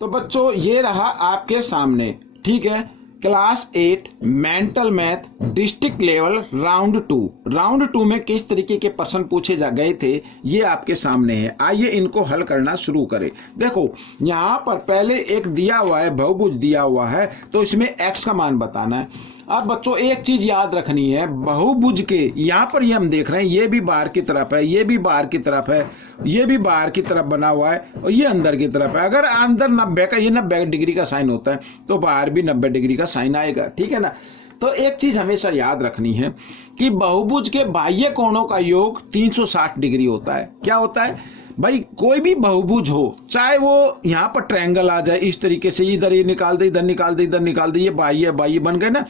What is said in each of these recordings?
तो बच्चों ये रहा आपके सामने, ठीक है, class 8 mental math district level round to में किस तरीके के प्रश्न पूछे जा गए थे ये आपके सामने है। आइए इनको हल करना शुरू करें। देखो यहाँ पर पहले एक दिया हुआ है, बहुभुज दिया हुआ है, तो इसमें x का मान बताना है। अब बच्चों एक चीज याद रखनी है, बहुभुज के यहाँ पर ये हम देख रहे हैं, ये भी बाहर की तरफ है, ये भी बाहर की तरफ है, ये भी बाहर की तरफ बना हुआ है और ये अंदर की तरफ है। अगर अंदर 90 का, ये 90 डिग्री का साइन होता है तो बाहर भी 90 डिग्री का साइन आएगा, ठीक है ना। तो एक चीज हमेशा याद रखनी है कि बहुभुज के बाह्य कोणों का योग 360 डिग्री होता है। क्या होता है भाई, कोई भी बहुभुज हो, चाहे वो यहाँ पर ट्रायंगल आ जाए इस तरीके से, इधर ये निकाल दे, इधर निकाल दे, इधर निकाल दे, ये बाह्य बन गए ना।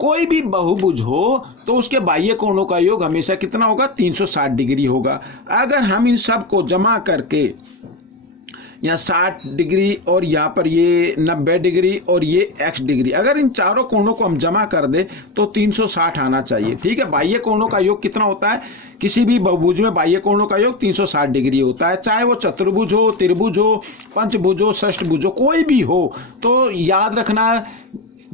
कोई भी बहुभुज हो तो उसके बाह्य कोणों का योग हमेशा कितना होगा, 360 डिग्री होगा। अगर हम इन सब को जमा करके यहाँ 60 डिग्री और यहाँ पर ये 90 डिग्री और ये x डिग्री, अगर इन चारों कोणों को हम जमा कर दे तो 360 आना चाहिए, ठीक है। बाह्य कोणों का योग कितना होता है, किसी भी बहुभुज में बाह्य कोणों का योग 360 डिग्री होता है, चाहे वो चतुर्भुज हो, त्रिभुज हो, पंचभुज हो, षष्ठभुज हो, कोई भी हो। तो याद रखना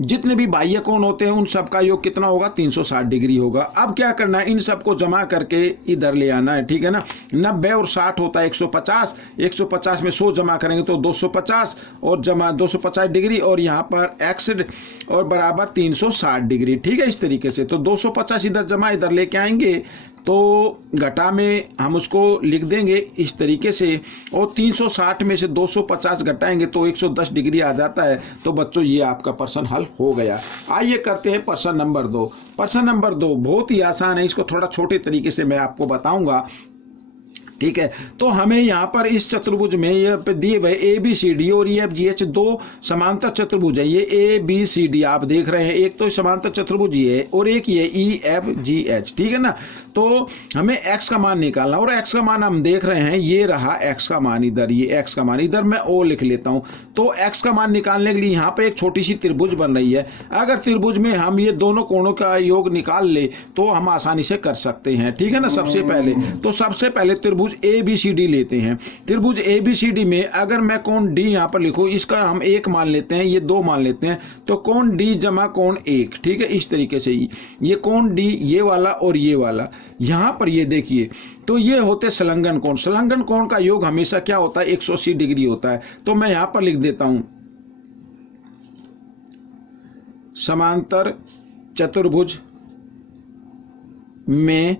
जितने भी बाह्य कोण होते हैं उन सब का योग कितना होगा, 360 डिग्री होगा। अब क्या करना है, इन सबको जमा करके इधर ले आना है, ठीक है ना। 90 और 60 होता है 150, 150 में 100 जमा करेंगे तो 250 और जमा 250 डिग्री और यहाँ पर x और बराबर 360 डिग्री, ठीक है। इस तरीके से तो 250 इधर जमा इधर लेके आएंगे तो घटा में हम उसको लिख देंगे इस तरीके से, और 360 में से 250 घटाएंगे तो 110 डिग्री आ जाता है। तो बच्चों ये आपका प्रश्न हल हो गया। आइए करते हैं प्रश्न नंबर 2। प्रश्न नंबर 2 बहुत ही आसान है, इसको थोड़ा छोटे तरीके से मैं आपको बताऊंगा, ठीक है। तो हमें यहाँ पर इस चतुर्भुज में ये पे दिए हुए ABCD और EFGH दो समांतर चतुर्भुज है। ये ABCD आप देख रहे हैं, एक तो समांतर चतुर्भुज ये है और एक ये EFGH, ठीक है ना। तो हमें x का मान निकालना, और x का मान हम देख रहे हैं, ये रहा x का मान इधर, ये x का मान इधर मैं O लिख लेता हूं। तो x का मान निकालने के लिए यहाँ पे एक छोटी सी त्रिभुज बन रही है। अगर त्रिभुज में हम ये दोनों कोणों का योग निकाल ले तो हम आसानी से कर सकते हैं, ठीक है ना। सबसे पहले त्रिभुज ABCD लेते हैं। त्रिभुज ABCD में अगर मैं कोण D यहाँ पर लिखूं, इसका हम 1 मान लेते हैं, ये 2 मान लेते हैं, तो कोण D जमा कोण 1, ठीक है। इस तरीके से ये कोण D ये वाला और ये वाला, यहाँ पर ये देखिए, तो ये होते संलग्न कोण। संलग्न कोण का योग हमेशा क्या होता है, 180 डिग्री होता है। तो मैं यहाँ पर लिख देता हूं समांतर चतुर्भुज में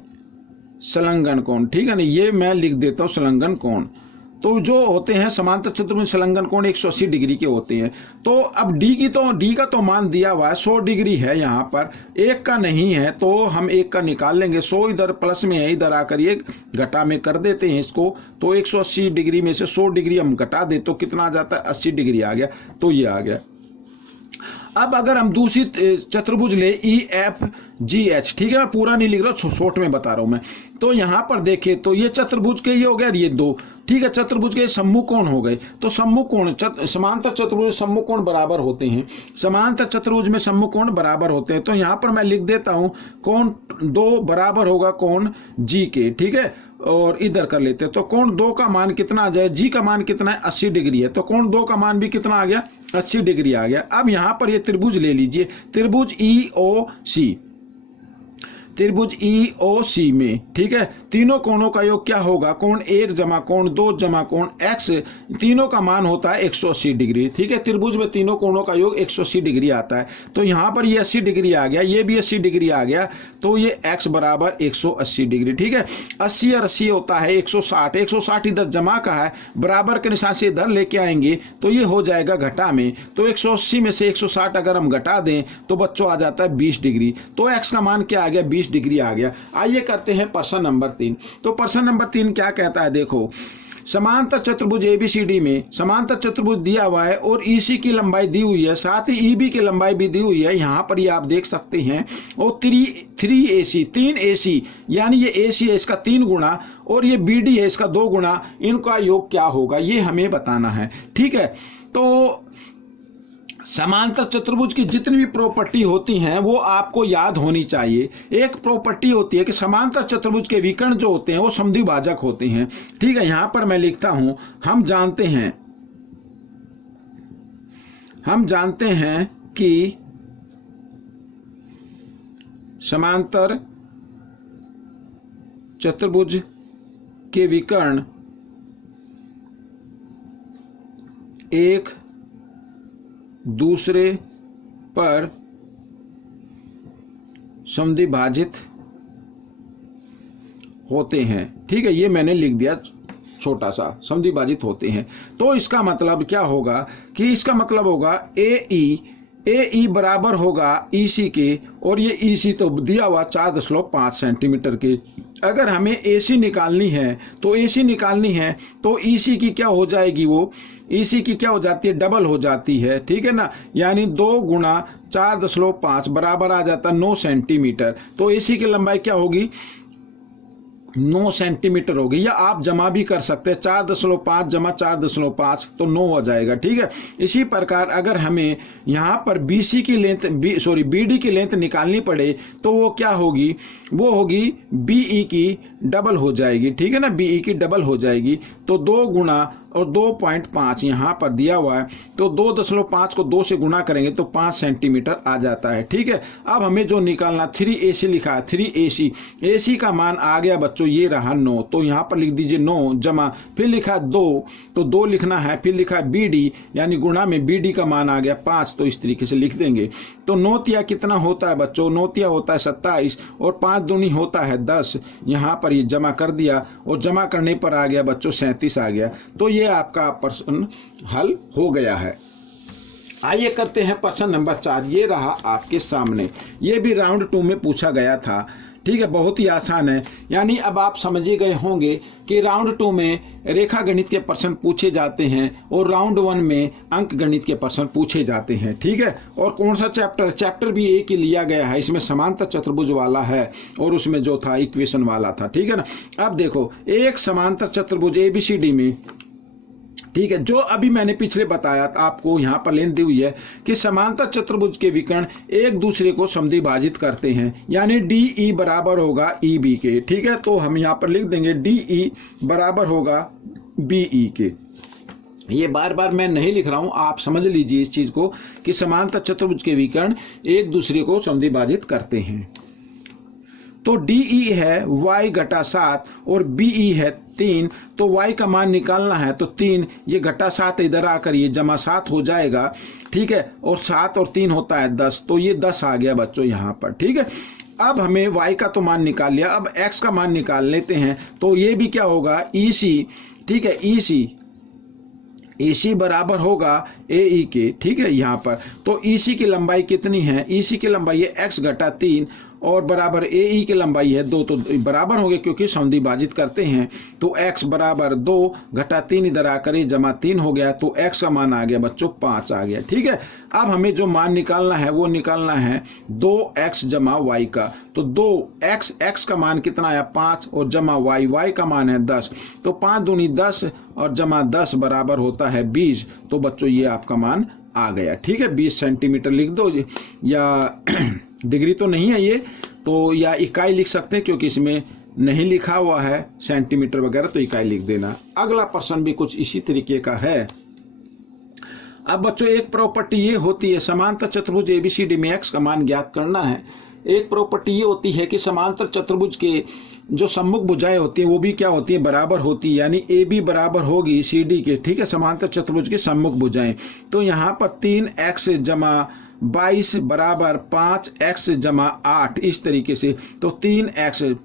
संलग्न कोण, ठीक है ना। ये मैं लिख देता हूं संलग्न कोण। तो जो होते हैं समांतर चतुर्भुज संलग्न कोण 180 डिग्री के होते हैं। तो अब D का तो मान दिया हुआ है 100 डिग्री है, यहाँ पर 1 का नहीं है तो हम 1 का निकाल लेंगे। 100 इधर प्लस में है, इधर आकर ये घटा में कर देते हैं इसको। तो 180 डिग्री में से 100 डिग्री हम घटा दे तो कितना आ जाता है, 80 डिग्री आ गया। तो ये आ गया। अब अगर हम दूसरी चतुर्भुज ले EFGH, ठीक है, मैं पूरा नहीं लिख रहा, शॉर्ट में बता रहा हूं मैं। तो यहां पर देखें तो ये चतुर्भुज के ये हो गया, ये 2, ठीक है। चतुर्भुज के सम्मुख कोण हो गए। तो सम्मुख कोण समांतर चतुर्भुज सम्मुख कोण बराबर होते हैं, समांतर चतुर्भुज में सम्मुख कोण बराबर होते हैं। तो यहां पर मैं लिख देता हूं कोण 2 बराबर होगा कोण G के, ठीक है। और इधर कर लेते हैं तो कोण 2 का मान कितना आ जाए, G का मान कितना है, 80 डिग्री है। तो कोण 2 का मान भी कितना आ गया, 80 डिग्री आ गया। अब यहां पर ये त्रिभुज ले लीजिए, त्रिभुज EOC में, ठीक है, तीनों कोणों का योग क्या होगा, कोण 1 जमा कोण 2 जमा कोण x, तीनों का मान होता है 180 डिग्री, ठीक है। त्रिभुज में तीनों कोणों का योग 180 डिग्री आता है। तो यहाँ पर ये 80 डिग्री आ गया, ये भी 80 डिग्री आ गया। तो ये x बराबर 180 डिग्री, ठीक है। 80 और 80 होता है 160, 160 इधर जमा का है, बराबर के निशान से इधर लेके आएंगे तो ये हो जाएगा घटा में। तो 180 में से 160 अगर हम घटा दें तो बच्चों आ जाता है 20 डिग्री। तो x का मान क्या आ गया, 20 डिग्री आ गया। आइए करते हैं प्रश्न नंबर 3। तो प्रश्न नंबर 3 क्या कहता है, देखो समांतर चतुर्भुज ABCD में समांतर चतुर्भुज दिया हुआ है और EC की लंबाई दी हुई है, साथ ही EB की लंबाई भी दी हुई है, यहाँ पर ये आप देख सकते हैं। और 3AC यानी ये AC है इसका 3 गुना और ये BD है इसका 2 गुना, इनका योग क्या होगा ये हमें बताना है, ठीक है। तो समांतर चतुर्भुज की जितनी भी प्रॉपर्टी होती हैं वो आपको याद होनी चाहिए। एक प्रॉपर्टी होती है कि समांतर चतुर्भुज के विकर्ण जो होते हैं वो समद्विभाजक होते हैं, ठीक है। यहां पर मैं लिखता हूं, हम जानते हैं हम जानते हैं कि समांतर चतुर्भुज के विकर्ण एक दूसरे पर समद्विभाजित होते हैं। ठीक है, ये मैंने लिख दिया छोटा सा, समद्विभाजित होते हैं। तो इसका मतलब क्या होगा कि इसका मतलब होगा ए ई बराबर होगा EC के, और ये EC तो दिया हुआ 4.5 सेंटीमीटर के। अगर हमें AC निकालनी है तो EC की क्या हो जाएगी, वो EC की क्या हो जाती है, डबल हो जाती है। ठीक है ना, यानी 2 गुणा 4.5 बराबर आ जाता 9 सेंटीमीटर। तो AC की लंबाई क्या होगी, 9 सेंटीमीटर होगी, या आप जमा भी कर सकते हैं 4.5 जमा 4.5 तो 9 हो जाएगा। ठीक है, इसी प्रकार अगर हमें यहाँ पर BD की लेंथ निकालनी पड़े तो वो क्या होगी, वो होगी BE की डबल हो जाएगी। ठीक है ना, BE की डबल हो जाएगी। तो 2 गुणा और 2.5 यहाँ पर दिया हुआ है, तो 2.5 को 2 से गुणा करेंगे तो 5 सेंटीमीटर आ जाता है। ठीक है, अब हमें जो निकालना 3AC लिखा है, 3AC, AC का मान आ गया बच्चों, ये रहा 9, तो यहाँ पर लिख दीजिए 9 जमा, फिर लिखा 2, तो 2 लिखना है, फिर लिखा BD यानी गुणा में BD का मान आ गया 5, तो इस तरीके से लिख देंगे। तो 9 तिया कितना होता है बच्चों, 9 तिया होता है 27, और 5 दूनी होता है 10। यहाँ पर ये जमा कर दिया, और जमा करने पर आ गया बच्चों 37 आ गया। तो ये आपका प्रश्न हल हो गया है। आइए करते हैं प्रश्न नंबर 4। ये रहा आपके सामने, ये भी राउंड 2 में पूछा गया था। ठीक है, बहुत ही आसान है। यानी अब आप समझ ही गए होंगे कि राउंड 2 में रेखा गणित के प्रश्न पूछे जाते हैं और राउंड 1 में अंक गणित के प्रश्न पूछे जाते हैं। ठीक है, और कौन सा चैप्टर भी एक ही लिया गया है, इसमें समांतर चतुर्भुज वाला है और उसमें जो था इक्वेशन वाला था। ठीक है ना, अब देखो एक समांतर चतुर्भुज ABCD में, ठीक है, जो अभी मैंने पिछले बताया था आपको, यहाँ पर लेन दी हुई है कि समांतर चतुर्भुज के विकर्ण एक दूसरे को समद्विभाजित करते हैं, यानी DE बराबर होगा EB के। ठीक है, तो हम यहाँ पर लिख देंगे DE बराबर होगा BE के। ये बार बार मैं नहीं लिख रहा हूं, आप समझ लीजिए इस चीज को कि समांतर चतुर्भुज के विकर्ण एक दूसरे को समद्विभाजित करते हैं। तो DE है y घटा 7 और BE है 3, तो y का मान निकालना है तो 3, ये घटा 7 इधर आकर ये जमा 7 हो जाएगा। ठीक है, और 7 और 3 होता है 10, तो ये 10 आ गया बच्चों यहाँ पर। ठीक है, अब हमें y का तो मान निकाल लिया, अब x का मान निकाल लेते हैं। तो ये भी क्या होगा EC। ठीक है, EC बराबर होगा AE के। ठीक है, यहाँ पर तो EC की लंबाई कितनी है, EC की लंबाई है x घटा 3 और बराबर AE की लंबाई है 2, तो बराबर होंगे क्योंकि समद्विभाजित करते हैं। तो x बराबर 2 घटा 3 इधर आकर ये जमा 3 हो गया, तो x का मान आ गया बच्चों 5 आ गया। ठीक है, अब हमें जो मान निकालना है वो निकालना है 2x जमा y का। तो 2x का मान कितना आया 5 और जमा y का मान है 10, तो 5 दूनी 10 और जमा 10 बराबर होता है 20। तो बच्चों ये आपका मान आ गया। ठीक है, 20 सेंटीमीटर लिख दो, या डिग्री तो नहीं है ये, तो या इकाई लिख सकते हैं क्योंकि इसमें नहीं लिखा हुआ है सेंटीमीटर वगैरह, तो इकाई लिख देना। अगला प्रश्न भी कुछ इसी तरीके का है। अब बच्चों एक प्रॉपर्टी ये होती है, समांतर चतुर्भुज ABCD में x का मान ज्ञात करना है। एक प्रॉपर्टी ये होती है कि समांतर चतुर्भुज के जो सम्मुख भुजाएं होती हैं वो भी क्या होती है, बराबर होती है, यानी AB बराबर होगी CD के। ठीक है, समांतर चतुर्भुज की सम्मुख भुजाएं। तो यहाँ पर 3x जमा 22 बराबर 5x जमा 8, इस तरीके से। तो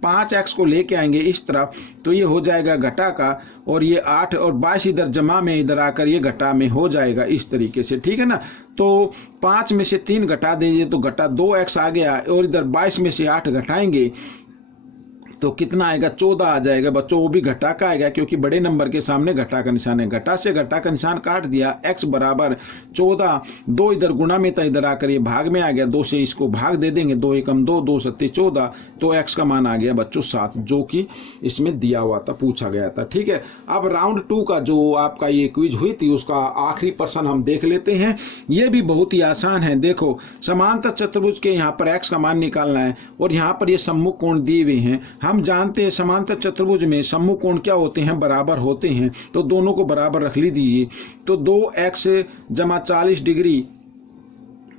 5x को लेके आएंगे इस तरफ, तो ये हो जाएगा घटा का, और ये 8 और 22 इधर जमा में इधर आकर ये घटा में हो जाएगा इस तरीके से। ठीक है ना, तो 5 में से 3 घटा दीजिए तो घटा 2x आ गया, और इधर 22 में से 8 घटाएंगे तो कितना आएगा 14 आ जाएगा बच्चों। वो भी घटा का आएगा क्योंकि बड़े नंबर के सामने घटा का निशान है। घटा से घटा का निशान काट दिया, x बराबर 14, 2 इधर गुणा में था, इधर आकर ये भाग में आ गया, 2 से इसको भाग दे देंगे, 2 एकम 2, 2 सत्ते 14, तो x का मान आ गया बच्चों 7, जो कि इसमें दिया हुआ था, पूछा गया था। ठीक है, अब राउंड 2 का जो आपका ये क्विज हुई थी उसका आखिरी प्रश्न हम देख लेते हैं। ये भी बहुत ही आसान है। देखो समांतर चतुर्भुज के यहाँ पर x का मान निकालना है और यहाँ पर ये सम्मुख कोण दिए हुए हैं, हम जानते हैं समांतर चतुर्भुज में सम्मुख कोण क्या होते हैं, बराबर होते हैं। तो दोनों को बराबर रख लीजिए। तो 2x जमा 40 डिग्री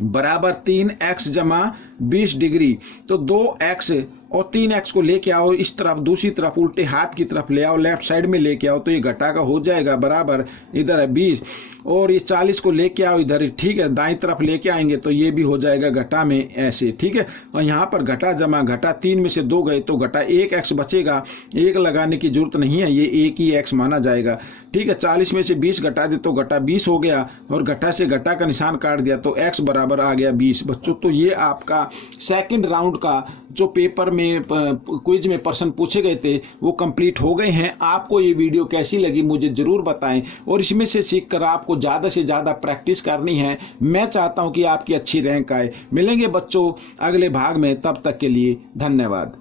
बराबर 3x जमा 20 डिग्री। तो 2x और 3x को लेके आओ इस तरफ, दूसरी तरफ उल्टे हाथ की तरफ ले आओ, लेफ्ट साइड में लेके आओ, तो ये घटा का हो जाएगा बराबर, इधर है 20, और ये 40 को लेके आओ इधर, ठीक है, दाईं तरफ लेके आएंगे तो ये भी हो जाएगा घटा में ऐसे, ठीक है। और यहाँ पर घटा जमा घटा, 3 में से 2 गए तो घटा 1x बचेगा, 1 लगाने की जरूरत नहीं है, ये 1 ही x माना जाएगा, ठीक है। 40 में से 20 घटा दे तो घटा 20 हो गया, और घटा से घटा का निशान काट दिया तो x बराबर आ गया 20। बच्चों तो ये आपका सेकंड राउंड का जो पेपर में क्विज में प्रश्न पूछे गए थे वो कंप्लीट हो गए हैं। आपको ये वीडियो कैसी लगी मुझे जरूर बताएं, और इसमें से सीखकर आपको ज़्यादा से ज़्यादा प्रैक्टिस करनी है। मैं चाहता हूं कि आपकी अच्छी रैंक आए। मिलेंगे बच्चों अगले भाग में, तब तक के लिए धन्यवाद।